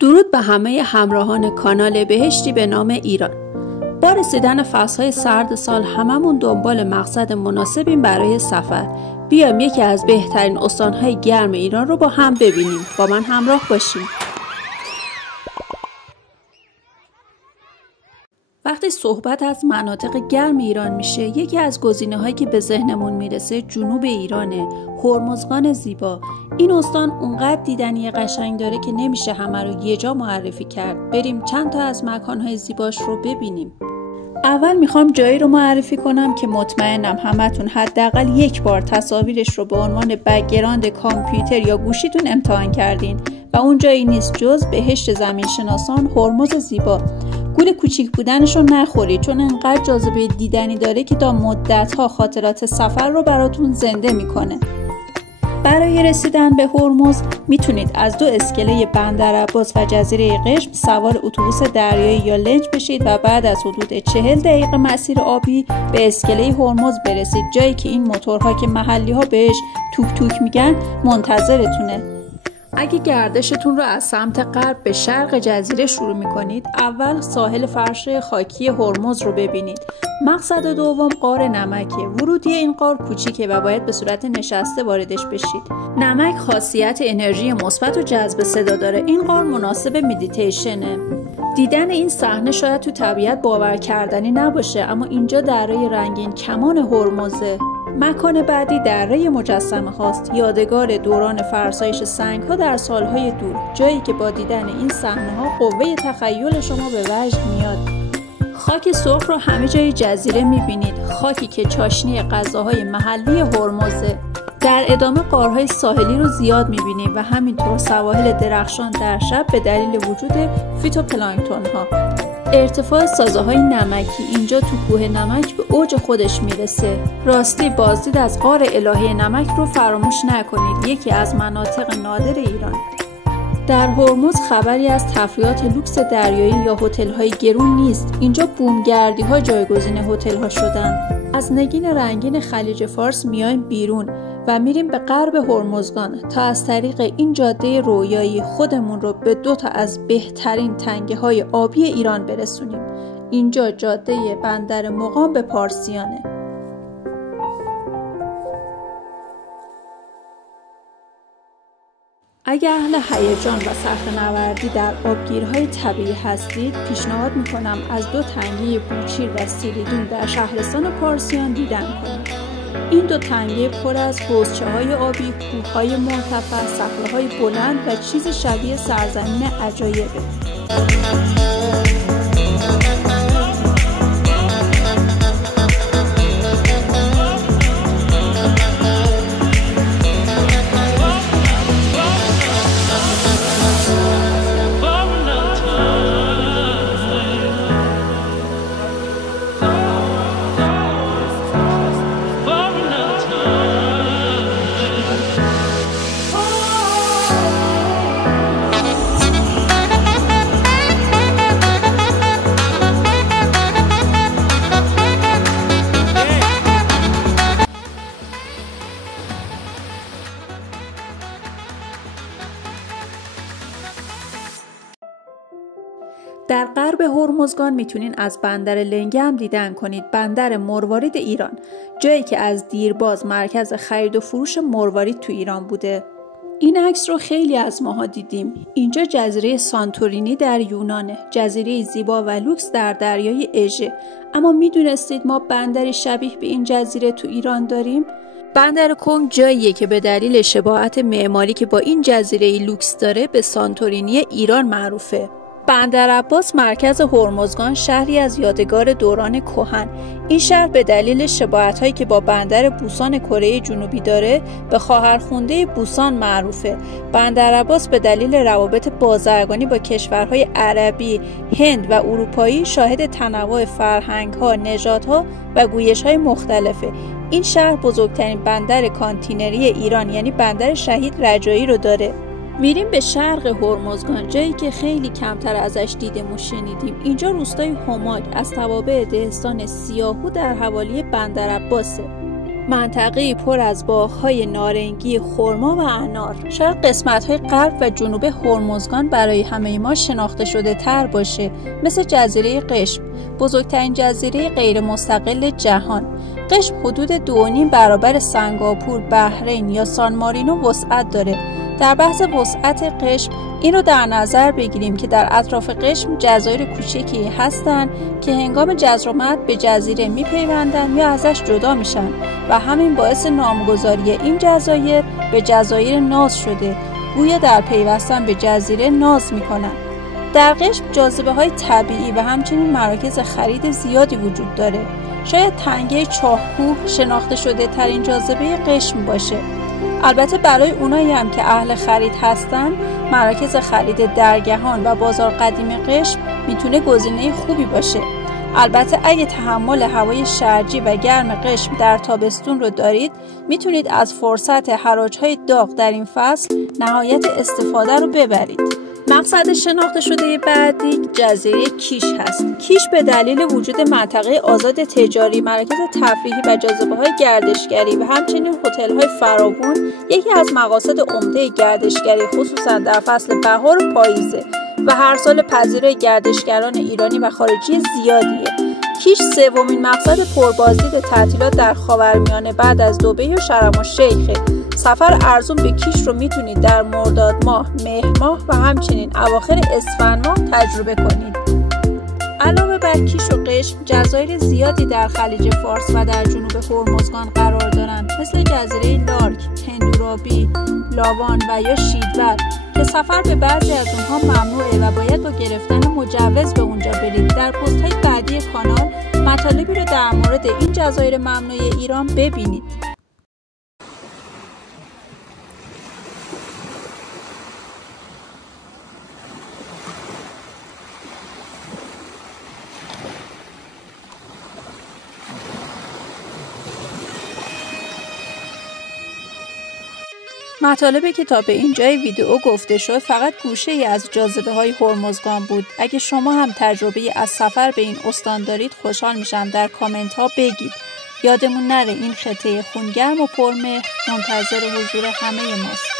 درود به همه همراهان کانال بهشتی به نام ایران. با رسیدن فصلهای سرد سال هممون دنبال مقصد مناسبیم برای سفر. بیایم یکی از بهترین استانهای گرم ایران رو با هم ببینیم. با من همراه باشیم. وقتی صحبت از مناطق گرم ایران میشه، یکی از گزینه‌هایی که به ذهنمون میرسه جنوب ایرانه، هرمزگان زیبا. این استان اونقدر دیدنی قشنگ داره که نمیشه همه رو یه جا معرفی کرد. بریم چند تا از مکانهای زیباش رو ببینیم. اول میخوام جایی رو معرفی کنم که مطمئنم همتون حداقل یک بار تصاویرش رو به عنوان بک‌گراند کامپیوتر یا گوشیتون امتحان کردین و اون جایی نیست جز بهشت زمین شناسان هرمز زیبا. گول کوچیک بودنش رو نخورید، چون انقدر جاذبه دیدنی داره که تا مدت‌ها خاطرات سفر رو براتون زنده میکنه. برای رسیدن به هرمز میتونید از 2 اسکله بندرعباس و جزیره قشم سوار اتوبوس دریایی یا لنج بشید و بعد از حدود 40 دقیقه مسیر آبی به اسکله هرمز برسید، جایی که این موتورها که محلی‌ها بهش توک توک میگن منتظرتونه. اگه گردشتون رو از سمت غرب به شرق جزیره شروع میکنید، اول ساحل فرش خاکی هرمز رو ببینید. مقصد دوم غار نمکه. ورودی این غار کوچیکه و باید به صورت نشسته واردش بشید. نمک خاصیت انرژی مثبت و جذب صدا داره. این غار مناسب مدیتیشنه. دیدن این صحنه شاید تو طبیعت باور کردنی نباشه، اما اینجا دره رنگین کمان هرمزه. مکان بعدی دره مجسمه هاست، یادگار دوران فرسایش سنگ ها در سالهای دور، جایی که با دیدن این صحنه ها قوه تخیل شما به وجد میاد. خاک سرخ رو همه جای جزیره میبینید، خاکی که چاشنی غذاهای محلی هرمزه. در ادامه غارهای ساحلی رو زیاد میبینیم و همینطور سواحل درخشان در شب به دلیل وجود فیتوپلانکتون ها. ارتفاع سازه‌های نمکی اینجا تو کوه نمک به اوج خودش میرسه. راستی بازدید از غار الهه نمک رو فراموش نکنید، یکی از مناطق نادر ایران. در هرمز خبری از تفریحات لوکس دریایی یا هتل‌های گرون نیست. اینجا بومگردی‌ها جایگزین هتل‌ها شدن. از نگین رنگین خلیج فارس میایم بیرون و میریم به غرب هرمزگان تا از طریق این جاده رویایی خودمون رو به 2 تا از بهترین تنگه‌های آبی ایران برسونیم. اینجا جاده بندر مقام به پارسیانه. اگر اهل هیجان و صخره‌نوردی در آبگیرهای طبیعی هستید، پیشنهاد میکنم از 2 تنگه بوچیر و سیریدون در شهرستان پارسیان دیدن کنید. این 2 تنگه پر از حوضچه‌های آبی، کوه‌های مرتفع، صخره‌های بلند و چیز شبیه سرزمین عجایبه. در غرب هرمزگان میتونین از بندر لنگه هم دیدن کنید، بندر مروارید ایران، جایی که از دیرباز مرکز خرید و فروش مروارید تو ایران بوده. این عکس رو خیلی از ماها دیدیم. اینجا جزیره سانتورینی در یونانه، جزیره زیبا و لوکس در دریای اژه. اما میدونستید ما بندری شبیه به این جزیره تو ایران داریم؟ بندر کنگ جاییه که به دلیل شباهت معماری که با این جزیره لوکس داره به سانتورینی ایران معروفه. بندرعباس مرکز هرمزگان شهری از یادگار دوران کهن. این شهر به دلیل شباهت‌هایی که با بندر بوسان کره جنوبی داره به خواهرخونده بوسان معروفه. بندرعباس به دلیل روابط بازرگانی با کشورهای عربی، هند و اروپایی شاهد تنوع فرهنگ‌ها، نژادها و گویش‌های مختلفه. این شهر بزرگترین بندر کانتینری ایران یعنی بندر شهید رجایی رو داره. میریم به شرق هرمزگان، جایی که خیلی کمتر ازش دیدیم و شنیدیم. اینجا روستای هماگ از توابع دهستان سیاهو در حوالی بندرعباسه. منطقه‌ای پر از باغ‌های نارنگی، خرما و انار. شاید قسمت‌های غرب و جنوب هرمزگان برای همه ما شناخته شده تر باشه، مثل جزیره قشم، بزرگترین جزیره غیر مستقل جهان. قشم حدود 2.5 برابر سنگاپور، بحرین یا سان مارینو وسعت داره. در بحث وسعت قشم این رو در نظر بگیریم که در اطراف قشم جزایر کوچکی هستند که هنگام جزر و مد به جزیره میپیوندن یا ازش جدا میشن و همین باعث نامگذاری این جزایر به جزایر ناز شده، گویا در پیوستن به جزیره ناز میکنن. در قشم جاذبه‌های طبیعی و همچنین مراکز خرید زیادی وجود داره. شاید تنگه چاهکوه شناخته شده ترین جاذبه قشم باشه. البته برای اونایی هم که اهل خرید هستن، مراکز خرید درگهان و بازار قدیم قشم میتونه گزینه خوبی باشه. البته اگه تحمل هوای شرجی و گرم قشم در تابستون رو دارید، میتونید از فرصت حراج‌های داغ در این فصل نهایت استفاده رو ببرید. مقصد شناخته شده بعدی جزیره کیش هست. کیش به دلیل وجود منطقه آزاد تجاری، مراکز تفریحی و جاذبه‌های گردشگری و همچنین هتل‌های فراوان یکی از مقاصد عمده گردشگری خصوصا در فصل بهار و پاییزه و هر سال پذیرای گردشگران ایرانی و خارجی زیادیه. کیش سومین مقصد پربازدید تعطیلات در خاورمیانه بعد از دبی و شرم الشیخه. سفر ارزون به کیش رو میتونید در مرداد ماه، مهر ماه و همچنین اواخر اسفند ماه تجربه کنید. علاوه بر کیش و قشم، جزایر زیادی در خلیج فارس و در جنوب هرمزگان قرار دارند، مثل جزیره لارک، هندورابی، لاوان و یا شیدور که سفر به بعضی از اونها ممنوعه و باید با گرفتن مجوز به اونجا برید. در پست‌های بعدی کانال مطالبی رو در مورد این جزایر ممنوع ایران ببینید. مطالبی که تا به اینجای ویدیو گفته شد فقط گوشه‌ای از جاذبه‌های هرمزگان بود. اگه شما هم تجربه از سفر به این استان دارید، خوشحال میشم در کامنت ها بگید. یادمون نره این خطه خونگرم و پرمهر منتظر حضور همه ماست.